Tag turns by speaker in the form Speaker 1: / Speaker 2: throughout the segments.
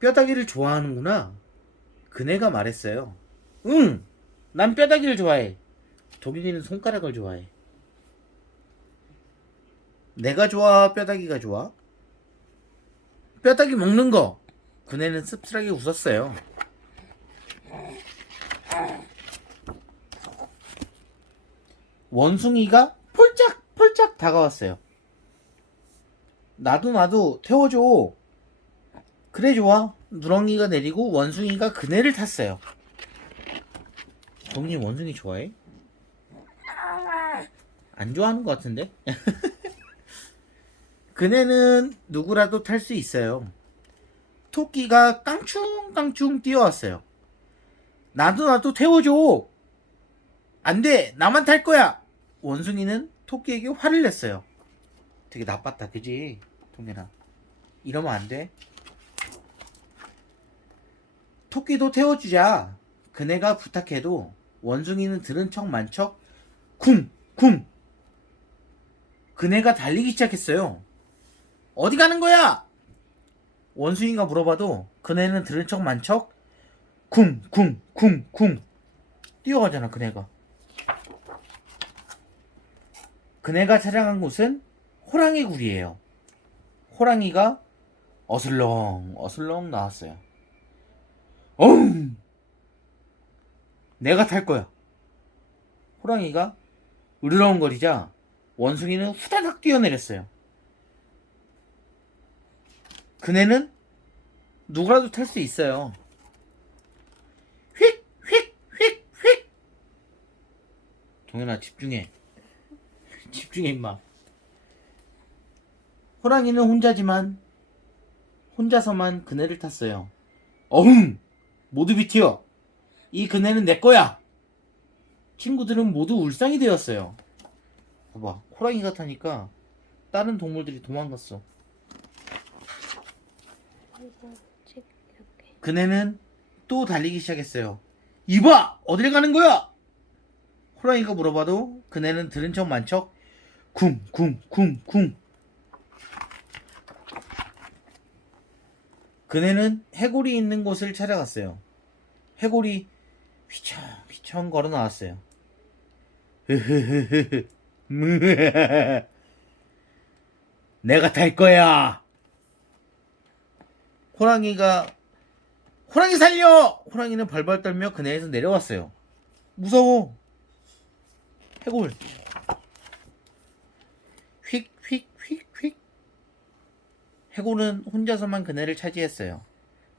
Speaker 1: 뼈다귀를 좋아하는구나. 그네가 말했어요. 응, 난 뼈다귀를 좋아해. 동윤이는 손가락을 좋아해. 내가 좋아, 뼈다귀가 좋아? 뼈다귀 먹는 거. 그네는 씁쓸하게 웃었어요. 원숭이가 폴짝폴짝 다가왔어요. 나도 나도 태워줘. 그래 좋아. 누렁이가 내리고 원숭이가 그네를 탔어요. 동님 원숭이 좋아해? 안 좋아하는 것 같은데? 그네는 누구라도 탈 수 있어요. 토끼가 깡충깡충 뛰어왔어요. 나도 나도 태워줘. 안 돼. 나만 탈 거야. 원숭이는 토끼에게 화를 냈어요. 되게 나빴다. 그지? 동현아. 이러면 안 돼. 토끼도 태워주자. 그네가 부탁해도 원숭이는 들은 척 만척 쿵! 쿵! 그네가 달리기 시작했어요. 어디 가는 거야? 원숭이가 물어봐도 그네는 들은 척 만척 쿵! 쿵! 쿵! 쿵! 뛰어가잖아 그네가. 그네가 찾아간 곳은 호랑이 굴이에요. 호랑이가 어슬렁 어슬렁 나왔어요. 어흥! 내가 탈 거야. 호랑이가 으르렁거리자 원숭이는 후다닥 뛰어내렸어요. 그네는 누구라도 탈 수 있어요. 휙, 휙, 휙, 휙. 동현아 집중해. 집중해 임마. 호랑이는 혼자지만 혼자서만 그네를 탔어요. 어흥! 모두 비티어. 이 그네는 내 거야. 친구들은 모두 울상이 되었어요. 봐봐, 호랑이가 타니까 다른 동물들이 도망갔어. 그네는 또 달리기 시작했어요. 이봐! 어딜 가는 거야? 호랑이가 물어봐도 그네는 들은 척 만척 쿵, 쿵, 쿵, 쿵. 그네는 해골이 있는 곳을 찾아갔어요. 해골이 휘청 휘청 걸어 나왔어요. 내가 탈 거야. 호랑이가 호랑이 살려! 호랑이는 벌벌 떨며 그네에서 내려왔어요. 무서워. 해골. 휙, 휙, 휙, 휙. 해골은 혼자서만 그네를 차지했어요.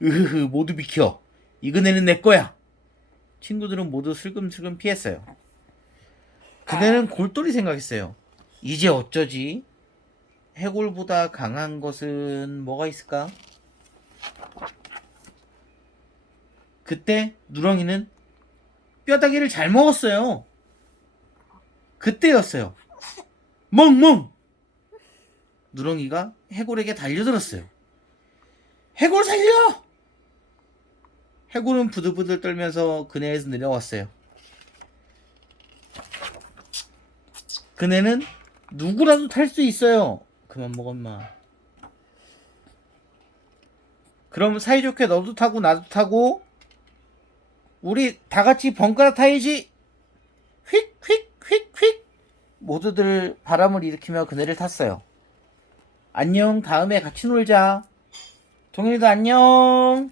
Speaker 1: 으흐흐, 모두 비켜. 이 그네는 내 거야. 친구들은 모두 슬금슬금 피했어요. 그네는 골똘히 생각했어요. 이제 어쩌지? 해골보다 강한 것은 뭐가 있을까? 그때 누렁이는 뼈다귀를 잘 먹었어요. 그때였어요. 멍멍! 누렁이가 해골에게 달려들었어요. 해골 살려! 해골은 부들부들 떨면서 그네에서 내려왔어요. 그네는 누구라도 탈 수 있어요. 그만 먹었마. 그럼 사이좋게 너도 타고 나도 타고 우리 다 같이 번갈아 타야지. 휙, 휙, 휙, 휙. 모두들 바람을 일으키며 그네를 탔어요. 안녕, 다음에 같이 놀자. 동현이도 안녕.